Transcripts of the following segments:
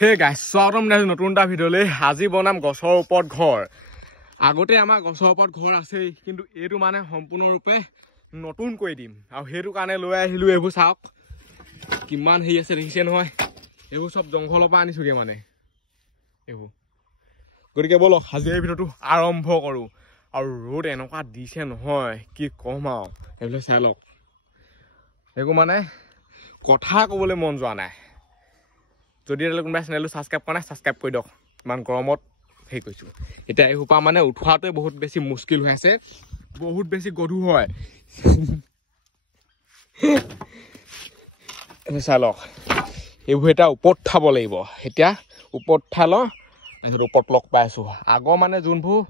Hey guys, স্বাগতম নতুন এটা ভিডিঅ'লৈ। আজি বনাম গছৰ ওপৰত ঘৰ। আগতে আমাৰ গছৰ ওপৰত ঘৰ আছেই, কিন্তু এইটো মানে সম্পূৰ্ণৰূপে নতুন কৰি দিম। আৰু সেইটো কাৰণে লৈ আহিলো এইবোৰ চাওক। কিমান হেৰি আছে দেখিছে নহয়? এইবোৰ সব জংঘলৰ পৰা আনিছোগে মানে। এইবোৰ। গতিকে বলক আজি এই ভিডিঅ'টো আৰম্ভ কৰো। আৰু ৰ'দ এনেকুৱা দিছে নহয়, কি কম আৰু। এইবিলাক চাই লওক। একো মানে কথা ক'বলৈ মন যোৱা নাই। যদি কোনোবাই চেনেলটো ছাবস্ক্ৰাইব কৰা নাই ছাবস্ক্ৰাইব কৰি দিয়ক। ইমান গৰমত হেৰি কৰিছোঁ। এতিয়া এই সোপা মানে উঠোৱাটোৱে বহুত বেছি মুস্কিল হৈ আছে, বহুত বেছি গধুৰ হয়। চাই লওক, এইবোৰ এতিয়া ওপৰত উঠাব লাগিব। এতিয়া ওপৰত উঠাই লওঁ, তাৰপিছত ওপৰত লগ পাই আছোঁ। আগৰ মানে যোনবোৰ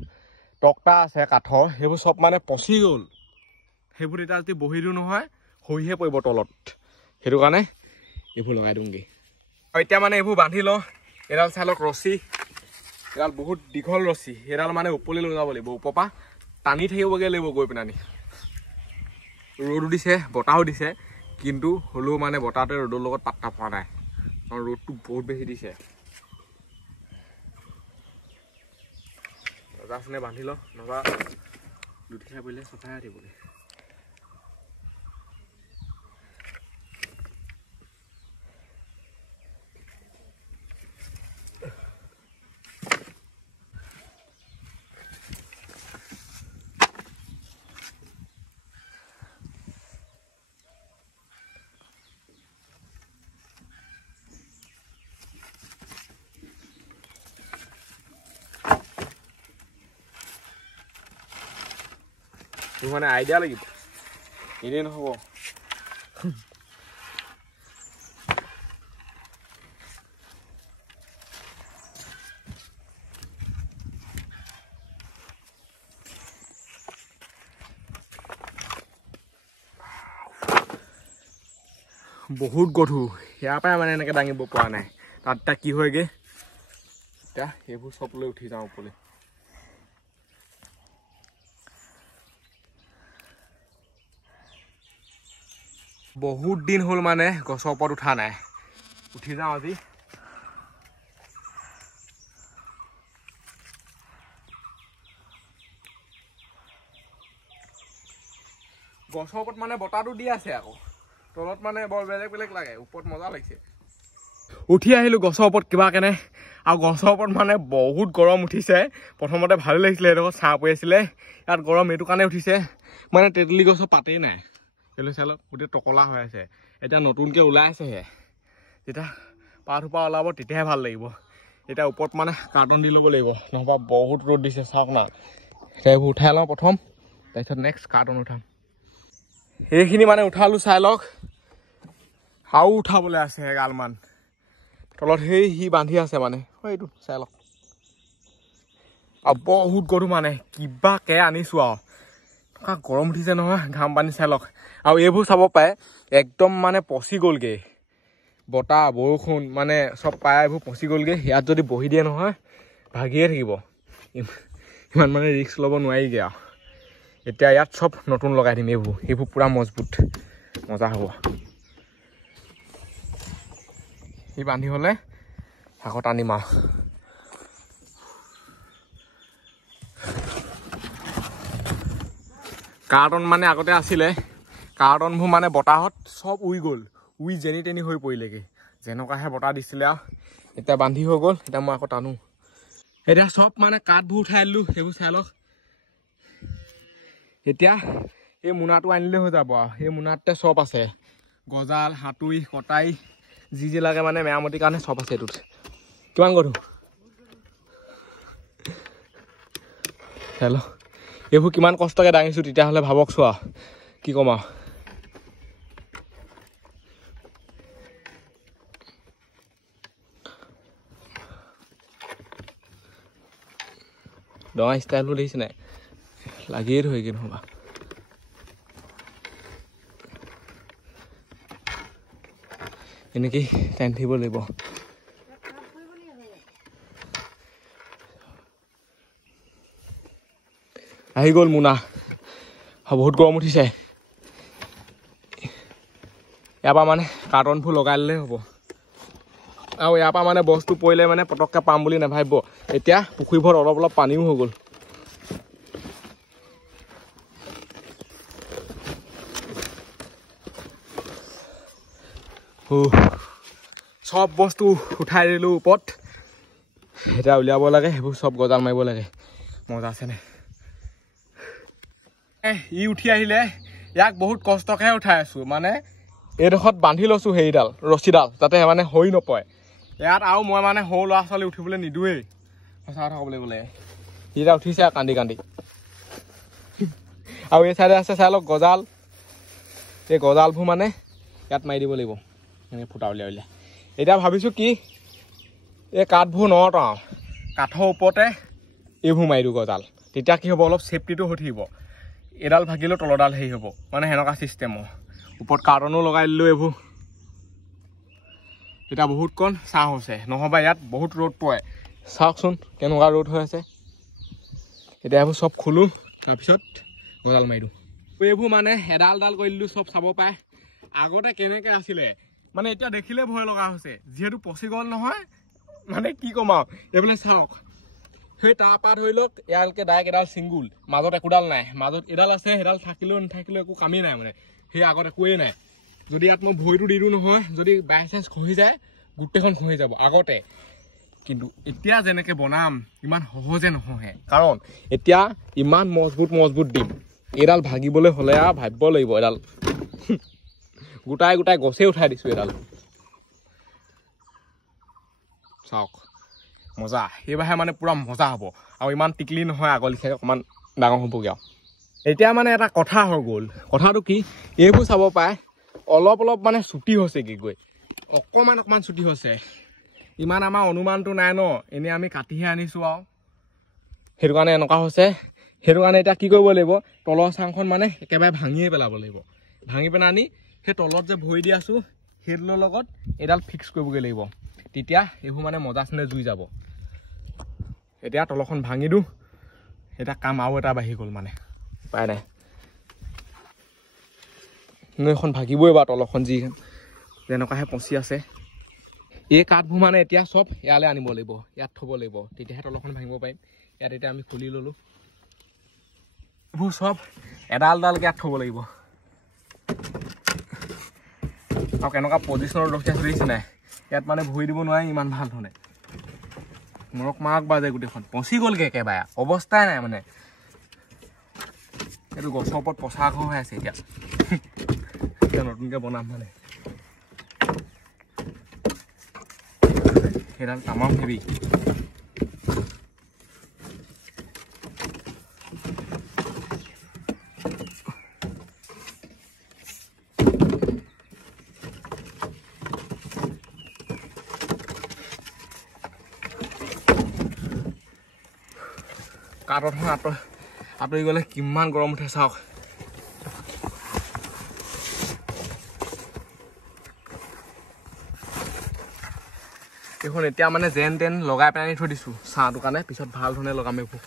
তক্তা আছে কাঠৰ, সেইবোৰ চব মানে পচি গ'ল। সেইবোৰ এতিয়া যদি বহি দিওঁ নহয়, সহিহে পৰিব তলত। সেইটো কাৰণে এইবোৰ লগাই দিওঁগৈ। আৰু এতিয়া মানে এইবোৰ বান্ধি লওঁ। এডাল চাই লওক ৰছী, এডাল বহুত দীঘল ৰছী। সেইডাল মানে ওপৰলৈ লৈ যাব লাগিব, ওপৰৰ পৰা টানি থাকিবগৈ লাগিব গৈ পিনানি। ৰ'দো দিছে, বতাহো দিছে, কিন্তু হ'লেও মানে বতাহটোৱে ৰ'দৰ লগত পাত্তা পোৱা নাই, কাৰণ ৰ'দটো বহুত বেছি দিছে। ৰজাচনে বান্ধি লওঁ, নহবা লুটি খাই পৰিলে চফাই থাকিবগৈ। তোৰ মানে আইডিয়া লাগিব, এনেই নহ'ব। বহুত গধুৰ, ইয়াৰ পৰাই মানে এনেকৈ দাঙিব পৰা নাই। তাত এতিয়া কি হয়গৈ, এতিয়া সেইবোৰ চব লৈ উঠি যাওঁ ওপৰলৈ। বহুত দিন হ'ল মানে গছৰ ওপৰত উঠা নাই, উঠি যাওঁ আজি। গছৰ ওপৰত মানে বতাহটো দি আছে আকৌ, তলত মানে বৰ বেলেগ বেলেগ লাগে, ওপৰত মজা লাগিছে। উঠি আহিলোঁ গছৰ ওপৰত কিবা কেনে, আৰু গছৰ ওপৰত মানে বহুত গৰম উঠিছে। প্ৰথমতে ভালো লাগিছিলে, এইডোখৰত ছাঁ পৰি আছিলে। ইয়াত গৰম এইটো কাৰণে উঠিছে, মানে তেঁতুলি গছৰ পাতেই নাই। এইলৈ চাই লওক, গোটেই টকলা হৈ আছে। এতিয়া নতুনকৈ ওলাই আছেহে, যেতিয়া পাতসোপা ওলাব তেতিয়াহে ভাল লাগিব। এতিয়া ওপৰত মানে কাৰ্টন দি ল'ব লাগিব, নহবা বহুত ৰ'দ দিছে চাওক না। এতিয়া এইবোৰ উঠাই লওঁ প্ৰথম, তাৰপিছত নেক্সট কাৰ্টন উঠাম। সেইখিনি মানে উঠালোঁ, চাই লওক। আৰু উঠাবলৈ আছে এগালমান তলত, সেই সি বান্ধি আছে মানে এইটো চাই লওক। আৰু বহুত গধুৰ মানে, কিবাকে আনিছোঁ আৰু এনেকুৱা গৰম উঠিছে নহয়, ঘাম পানী চাই লওক। আৰু এইবোৰ চাব পাৰে একদম মানে পচি গ'লগৈ, বতাহ বৰষুণ মানে চব পায় এইবোৰ পচি গ'লগৈ। ইয়াত যদি বহি দিয়ে নহয় ভাগিয়ে থাকিব, ইমান মানে ৰিস্ক ল'ব নোৱাৰিগৈ আৰু। এতিয়া ইয়াত চব নতুন লগাই দিম, এইবোৰ পূৰা মজবুত, মজা হ'ব। সি বান্ধি হ'লে আকৌ টানিম আৰু। কাৰ্টন মানে আগতে আছিলে, কাৰ্টনবোৰ মানে বতাহত চব উৰি গ'ল, উৰি যেনি তেনি হৈ পৰিলেগৈ। যেনেকুৱাহে বতাহ দিছিলে আৰু। এতিয়া বান্ধি হৈ গ'ল, এতিয়া মই আকৌ টানো। এতিয়া চব মানে কাঠবোৰ উঠাই দিলোঁ, সেইবোৰ চাই লওক। এতিয়া এই মোনাটো আনিলে হৈ যাব আৰু। সেই মোনাতে চব আছে, গজাল, হাতুৰি, কটাৰী, যি লাগে মানে মেৰামতিৰ কাৰণে চব আছে এইটোত। কিমান গধুৰ হেল্ল', এইবোৰ কিমান কষ্টকৈ দাঙিছোঁ, তেতিয়াহ'লে ভাবকচোন আৰু, কি ক'ম আৰু। ডঙা ষ্টাইলবোৰ দেখিছে নাই, লাগিয়ে ধৰেগৈ নহ'বা। এনেকেই টানি থাকিব লাগিব। আহি গ'ল মোনা, বহুত গৰম উঠিছে। ইয়াৰ পৰা মানে কাৰ্টনবোৰ লগাই ল'লেই হ'ব। আৰু ইয়াৰ পৰা মানে বস্তু পৰিলে মানে পটককৈ পাম বুলি নাভাবিব এতিয়া পুখুৰীবোৰত অলপ অলপ পানীও হৈ গ'ল সব বস্তু উঠাই দিলোঁ ওপৰত এতিয়া উলিয়াব লাগে সেইবোৰ সব গজাল মাৰিব লাগে মজা আছেনে ই উঠি আহিলে ইয়াক বহুত কষ্টকৈহে উঠাই আছোঁ মানে এইডোখৰত বান্ধি লৈছোঁ সেইডাল ৰছীডাল যাতে মানে হৈ নপৰে ইয়াত আৰু মই মানে সৰু ল'ৰা ছোৱালী উঠিবলৈ নিদিওঁৱেই সঁচা কথা ক'বলৈ গ'লে ইটা উঠিছে আৰু কান্দি কান্দি আৰু এই চাইডে আছে চাই লওক গজাল এই গজালবোৰ মানে ইয়াত মাৰি দিব লাগিব এনেকৈ ফুটা উলিয়াই উলিয়াই এতিয়া ভাবিছোঁ কি এই কাঠবোৰ নটাওঁ কাঠৰ ওপৰতে এইবোৰ মাৰি দিওঁ গজাল তেতিয়া কি হ'ব অলপ ছেফটিটো হৈ থাকিব এডাল ভাগিলেও তলডাল হেৰি হ'ব মানে সেনেকুৱা ছিষ্টেমৰ ওপৰত কাৰ্টনো লগাই দিলোঁ এইবোৰ এতিয়া বহুত কণ ছাঁ হৈছে নহ'বা ইয়াত বহুত ৰ'দ পৰে চাওকচোন কেনেকুৱা ৰ'দ হৈ আছে এতিয়া এইবোৰ চব খোলোঁ তাৰপিছত গজাল মাৰি দিওঁ এইবোৰ মানে এডাল কৰি দিলোঁ চব চাব পাৰে আগতে কেনেকৈ আছিলে মানে এতিয়া দেখিলে ভয় লগা হৈছে যিহেতু পচি গ'ল নহয় মানে কি ক'ম আৰু এইফালে চাওক সেই তাৰপৰা ধৰি লওক ইয়ালৈকে ডাইৰেক্ট এডাল ছিংগুল মাজত একোডাল নাই মাজত এডাল আছে সেইডাল থাকিলেও নাথাকিলেও একো কামেই নাই মানে সেই আগত একোৱেই নাই যদি ইয়াত মই ভৰিটো দি দিওঁ নহয় যদি বাই চান্স খহি যায় গোটেইখন খহি যাব আগতে কিন্তু এতিয়া যেনেকৈ বনাম ইমান সহজে নহয় কাৰণ এতিয়া ইমান মজবুত দিম এইডাল ভাগিবলৈ হ'লে আৰু ভাবিব লাগিব এডাল গোটাই গোটাই গছেই উঠাই দিছোঁ এডাল চাওক মজা সেইবাৰহে মানে পূৰা মজা হ'ব আৰু ইমান টিকলি নহয় আগৰ লিখিয়াকৈ অকণমান ডাঙৰ হ'বগৈ আৰু এতিয়া মানে এটা কথা হৈ গ'ল কথাটো কি এইবোৰ চাব পাৰে অলপ মানে ছুটি হৈছেগৈ গৈ অকণমান ছুটি হৈছে ইমান আমাৰ অনুমানটো নাই ন এনেই আমি কাটিহে আনিছোঁ আৰু সেইটো কাৰণে এনেকুৱা হৈছে সেইটো কাৰণে এতিয়া কি কৰিব লাগিব তলৰ চাংখন মানে একেবাৰে ভাঙিয়ে পেলাব লাগিব ভাঙি পেলাই আনি সেই তলত যে ভৰি দি আছোঁ সেইডালৰ লগত এডাল ফিক্স কৰিবগৈ লাগিব তেতিয়া এইবোৰ মানে মজা চিনে জুই যাব এতিয়া তলখন ভাঙি দিওঁ এতিয়া কাম আৰু এটা বাঢ়ি গ'ল মানে উপায় নাই এইখন ভাগিবই বাৰু তলখন যি যেনেকুৱাহে পচি আছে এই কাঠবোৰ মানে এতিয়া চব ইয়ালৈ আনিব লাগিব ইয়াত থ'ব লাগিব তেতিয়াহে তলখন ভাঙিব পাৰিম ইয়াত এতিয়া আমি খুলি ল'লোঁ এইবোৰ চব এডালকে ইয়াত থ'ব লাগিব আৰু কেনেকুৱা পজিশ্যনত ৰখি আছোঁ দেখিছে নাই ইয়াত মানে ভৰি দিব নোৱাৰি ইমান ভাল ধৰণে মাৰক বাজে গোটেইখন পচি গ'লগৈ একেবাৰে অৱস্থাই নাই মানে এইটো গছৰ ওপৰত পচা ঘৰ হৈ আছে এতিয়া নতুনকৈ বনাম মানে সেইডাল তামাম হেভি কাঠত আঁতৰি গ'লে কিমান গৰম উঠে চাওক এইখন এতিয়া মানে যেন তেন লগাই পেলাই থৈ দিছোঁ ছাঁটো কাৰণে পিছত ভাল ধৰণে লগাম এইবোৰ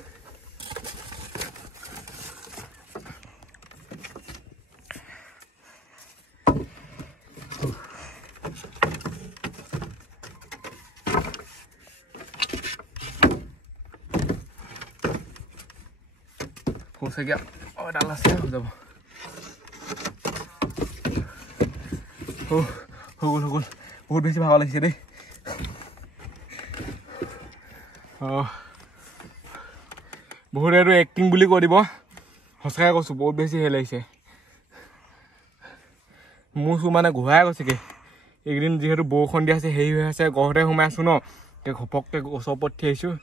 চাগে এডাল আছে হৈ যাব হৈ গ'ল বহুত বেছি ভাগৰ লাগিছে দেই বহুত এইটো এক্টিং বুলি কৈ দিব সঁচাকৈ কৈছোঁ বহুত বেছি হেৰি লাগিছে মোৰ চোৰ মানে ঘূৰাই গৈছেগৈ এইকেইদিন যিহেতু বৰষুণ দি আছে হেৰি হৈ আছে ঘৰতে সোমাই আছোঁ ন ঘপককৈ গছৰ ওপৰত থৈ আহিছোঁ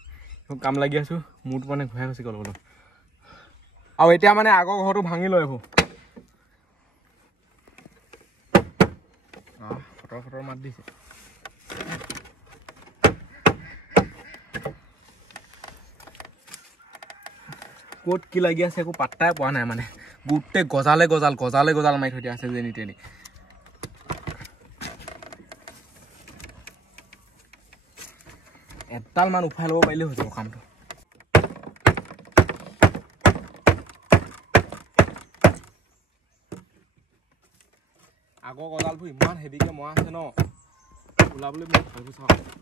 কাম লাগি আছোঁ মোৰতো মানে ঘূৰাই গৈছেগৈ অলপ আৰু এতিয়া মানে আগৰ ঘৰটো ভাঙি লৈ আহিব ফটৰ মাত দিছে ক'ত কি লাগি আছে একো পাত্তাই পোৱা নাই মানে গোটেই গজালে গজাল মাৰি থৈ দিয়া আছে যেনি তেনি এডাল মান উঠাই ল'ব পাৰিলে হৈ যাব কামটো আগৰ গজালবোৰ ইমান হেভিকৈ মৰা আছে ন ওলাবলৈ মই ভাবিছোঁ চাওঁ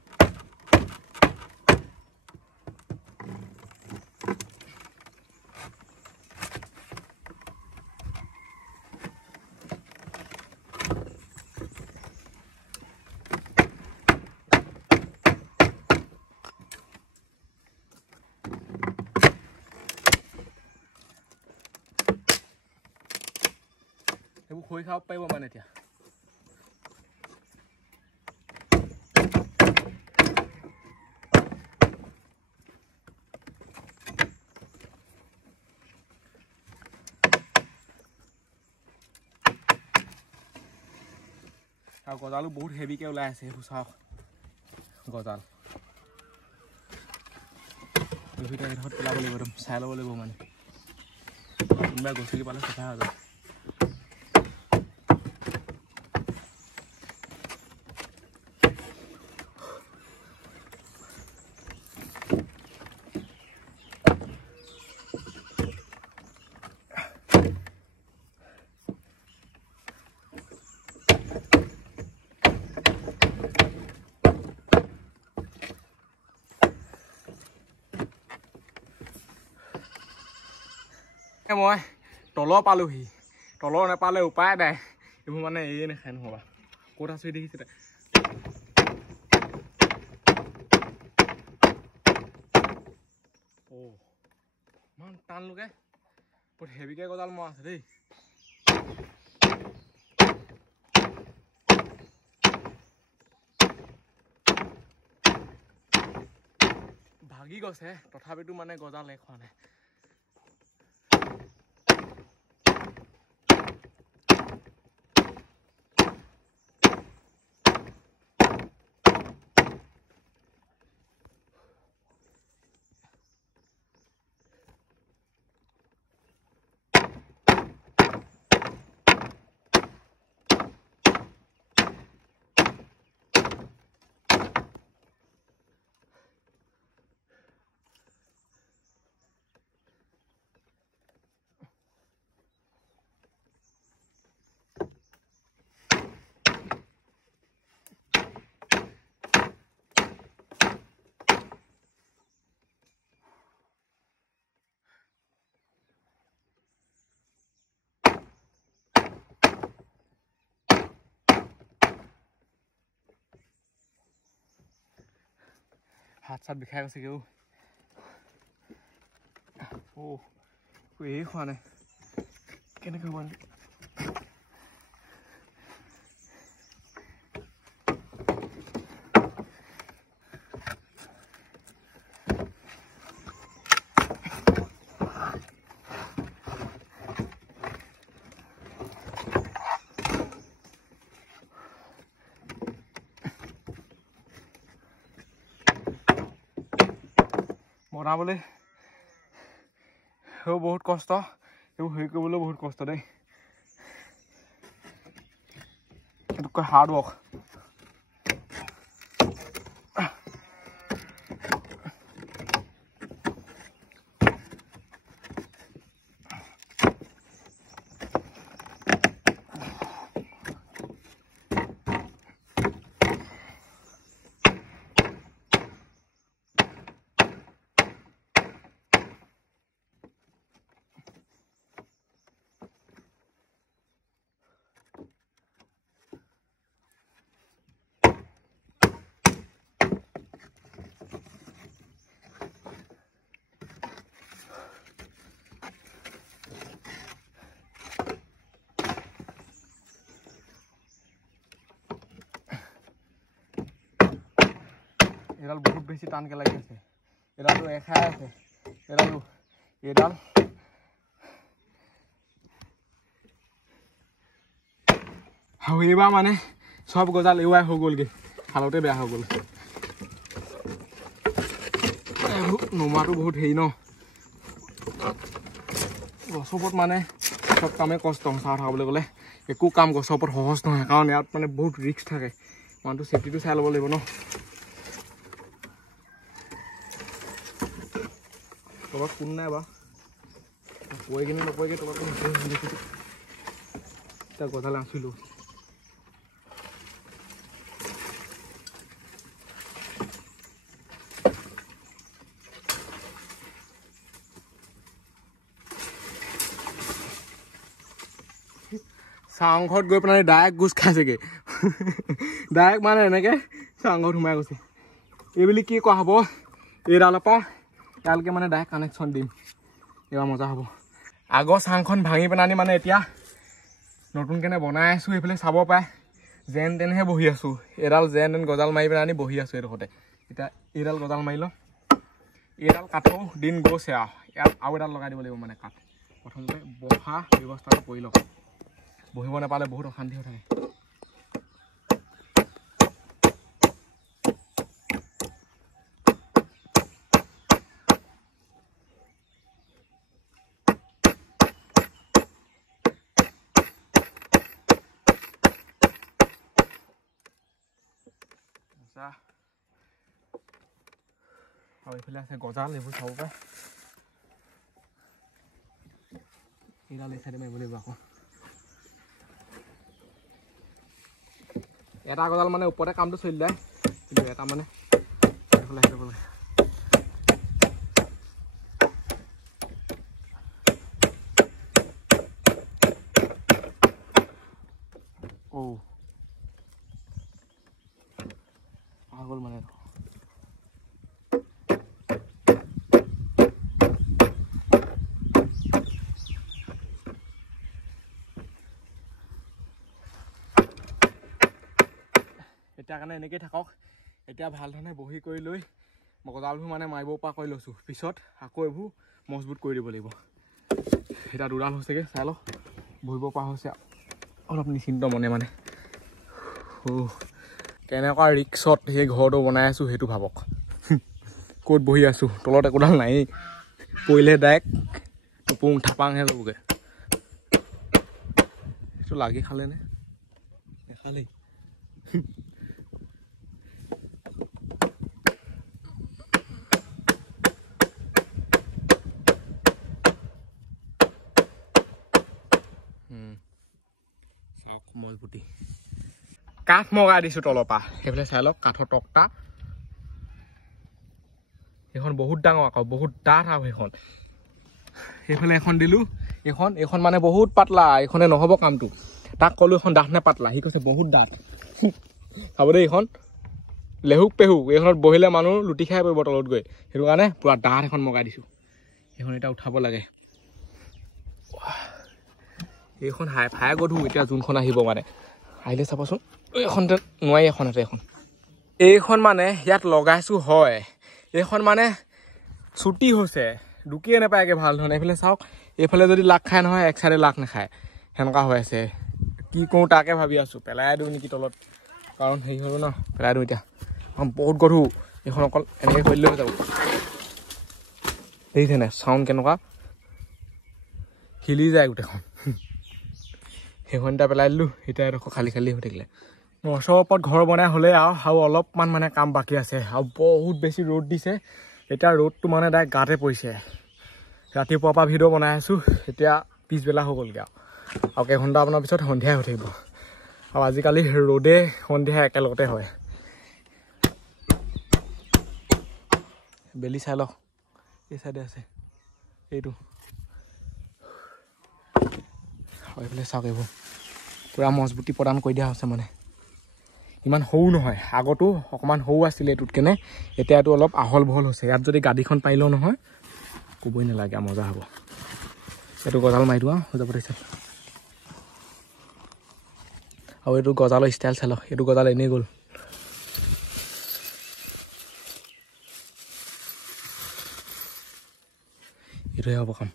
সেইবোৰ খৰি খাব পাৰিব মানে এতিয়া আৰু গজালো বহুত হেভিকে ওলাই আছে সেইবোৰ চাওক গজাল এইডোখৰত পেলাব লাগিব একদম চাই ল'ব লাগিব মানে কোনোবাই গছকি পালে চফা হৈ যাব মই তলৰ পালোহি তলৰ নাপালে উপায় নাই এইবোৰ মানে এই নাখায় নহ'বা ক'ত আছো দেখিছে ইমান টান লোকে বহুত হেভিকে গজাল মই আছে দেই ভাগি গৈছে তথাপিতো মানে গজাল শেষ হোৱা নাই হাত চাত বিষাই গৈছে কেউ এই খোৱা নাই কেনেকৈ হ'ব বনাবলৈ সেইবোৰ বহুত কষ্ট সেইবোৰ হেৰি কৰিবলৈও বহুত কষ্ট দেই এইটো কয় হাৰ্ড ৱৰ্ক এডাল বহুত বেছি টানকে লাগি আছে এডালটো এখাই আছে এডাল আৰু এইবাৰ মানে সব গজাল এৱাই হৈ গ'লগে হালতে বেয়া হৈ গ'ল নমাটো বহুত হেৰি ন গছৰ ওপৰত মানে সব কামে কষ্ট সঁচা কথা ক'বলৈ গ'লে একো কাম গছৰ ওপৰত সহজ নহয় কাৰণ ইয়াত মানে বহুত ৰিস্ক থাকে মানুহটো চেফটিটো চাই ল'ব লাগিব ন তলত কোন নাই বা কৈ কিনে নকয়গৈ তলত এতিয়া গজাল আছিলোঁ চাংঘৰত গৈ পেলাই ডাইৰেক্ট গোচ খাইছেগৈ ডাইৰেক্ট মানে এনেকৈ চাংঘৰত সোমাই গৈছে এইবুলি কি কোৱা হ'ব এইডালৰ পৰা এডালকৈ মানে ডাইৰেক্ট কানেকশ্যন দিম এইবাৰ মজা হ'ব আগৰ চাংখন ভাঙি পেলানি মানে এতিয়া নতুনকৈ বনাই আছোঁ এইফালে চাব পাৰে যেন তেনেহে বহি আছোঁ এডাল যেন তেন গজাল মাৰি পেলানি বহি আছোঁ এইডোখৰতে এতিয়া এইডাল গজাল মাৰি লওঁ এইডাল কাঠো দিন গৈছে আৰু এডাল লগাই দিব লাগিব মানে কাঠ প্ৰথমতে বহা ব্যৱস্থাটো কৰি লওঁ বহিব নাপালে বহুত অশান্তি হৈ থাকে আৰু এইফালে আছে গজাল এইবোৰ চাব পাৰে এইডাল এই চাইডে মাৰিব লাগিব আকৌ এটা গজাল মানে ওপৰতে কামটো চলি যায় কিন্তু এটা মানে এইফালে আহিব লাগে গ'ল মানে এতিয়া কাৰণে এনেকৈ থাকক এতিয়া ভাল ধৰণে বহি কৰি লৈ গজালবোৰ মানে মাৰিব পৰা কৰি লৈছোঁ পিছত আকৌ এইবোৰ মজবুত কৰি দিব লাগিব এতিয়া দুডাল হৈছেগৈ চাই লওক বহিব পৰা হৈছে অলপ নিশ্চিন্ত মনে মানে কেনেকুৱা ৰিক্সত সেই ঘৰটো বনাই আছোঁ সেইটো ভাবক ক'ত বহি আছোঁ তলত একোডাল নায়েই পৰিলে ডাইৰেক্ট টুপুং থাপাংহে ল'বগৈ সেইটো লাগি খালেনে নেখালেই চাওক মজবুতি কাঠ মগাই দিছোঁ তলৰ পৰা সেইফালে চাই লওক কাঠৰ টকটা সেইখন বহুত ডাঙৰ আকৌ বহুত ডাঠ আৰু সেইফালে এখন দিলোঁ এইখন মানে বহুত পাতলা এইখনে নহ'ব কামটো তাক ক'লোঁ এখন ডাঠ নে পাতলা সি কৈছে বহুত ডাঠ চাব দেই এইখন লেহুক পেহুক এইখনত বহিলে মানুহ লুটি খাই পৰিব তলত গৈ সেইটো কাৰণে পূৰা ডাঠ এখন মগাই দিছোঁ এইখন এতিয়া উঠাব লাগে এইখন ফাই গধু এতিয়া যোনখন আহিব মানে আহিলে চাবচোন এইখনতে নোৱাৰি এইখন মানে ইয়াত লগাইছোঁ হয় এইখন মানে ছুটি হৈছে ঢুকিয়ে নাপায়গৈ ভাল ধৰণে এইফালে চাওক এইফালে যদি লাগ খায় নহয় এক চাইডে লাগ নাখায় সেনেকুৱা হৈ আছে কি কৰোঁ তাকে ভাবি আছোঁ পেলাই দিওঁ নেকি তলত কাৰণ হেৰি হ'ব ন পেলাই দিওঁ এতিয়া বহুত গধু এইখন অকল এনেকৈ কৰি দিলেও যাব দেখিছেনে চাউণ্ড কেনেকুৱা হিলি যায় গোটেইখন সেইখন এতিয়া পেলাই দিলোঁ এতিয়া এডোখৰ খালী খালী হৈ থাকিলে গছৰ ওপৰত ঘৰ বনাই হ'লে আৰু অলপমান মানে কাম বাকী আছে আৰু বহুত বেছি ৰ'দ দিছে এতিয়া ৰ'দটো মানে ডাইৰেক্ট গাতে পৰিছে ৰাতিপুৱাৰ পৰা ভিডিঅ' বনাই আছোঁ এতিয়া পিছবেলা হৈ গ'লগৈ আৰু কেইঘণ্টামানৰ পিছত সন্ধিয়াই হৈ থাকিব আৰু আজিকালি ৰ'দে সন্ধিয়া একেলগতে হয় বেলি চাই লওক এই চাইডে আছে এইটো এইফালে চাওক এইবোৰ পূৰা মজবুতি প্ৰদান কৰি দিয়া হৈছে মানে ইমান সৰু নহয় আগতো অকণমান সৰু আছিলে এইটোতকেনে এতিয়া এইটো অলপ আহল বহল হৈছে ইয়াত যদি গাড়ীখন পাৰিলেও নহয় ক'বই নালাগে মজা হ'ব এইটো গজাল মাৰি দিওঁ হৈ যাব দেখিছে আৰু এইটো গজালৰ ষ্টাইল চাই লওক এইটো গজাল এনেই গ'ল এইটোৱে হ'ব কাম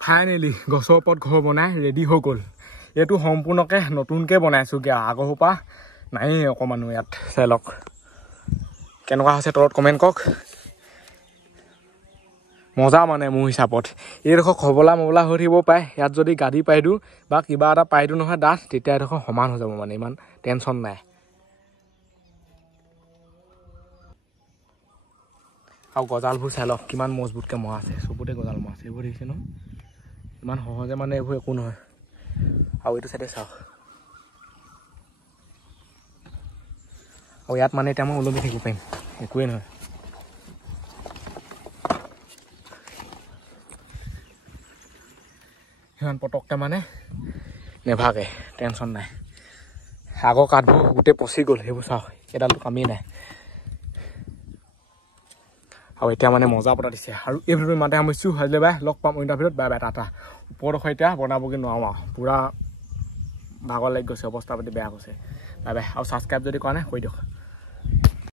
ফাইনেলি গছৰ ওপৰত ঘৰ বনাই ৰেডি হৈ গ'ল এইটো সম্পূৰ্ণকৈ নতুনকৈ বনাইছোঁগৈ আগৰ পৰা নায়েই অকণমানো ইয়াত চাই লওক কেনেকুৱা হৈছে তলত কমেণ্ট কৰক মজা মানে মোৰ হিচাপত এইডোখৰ খবলা মবলা হৈ থাকিব পাৰে ইয়াত যদি গাড়ী পাই দিওঁ বা কিবা এটা পাই দিওঁ নহয় ডাঠ তেতিয়া এডোখৰ সমান হৈ যাব মানে ইমান টেনশ্যন নাই আৰু গজালবোৰ চাই লওক কিমান মজবুতকৈ মৰা আছে চবতে গজাল মৰা আছে এইবোৰ দেখিছে নহয় ইমান সহজে মানে এইবোৰ একো নহয় আৰু এইটো চাইডে চাওক আৰু ইয়াত মানে এতিয়া মই ওলমি থাকিব পাৰিম একোৱেই নহয় সিমান পটককৈ মানে নেভাগে টেনশ্যন নাই আগৰ কাঠবোৰ গোটেই পচি গ'ল সেইবোৰ চাওক এডালটো কামেই নাই আৰু এতিয়া মানে মজা পতা দিছে আৰু এই ভিডিঅ'টো ইমানতে সামৰিছোঁ আজিলৈ বাই লগ পাম অন্য ভিডিঅ'ত বাই বাই টাটা ওপৰডোখৰ এতিয়া বনাবগৈ নোৱাৰোঁ আৰু পূৰা ভাগৰ লাগি গৈছে অৱস্থা পাতি বেয়া গৈছে বাই বাই আৰু ছাবস্ক্ৰাইব যদি কৰা নাই কৰি দিয়ক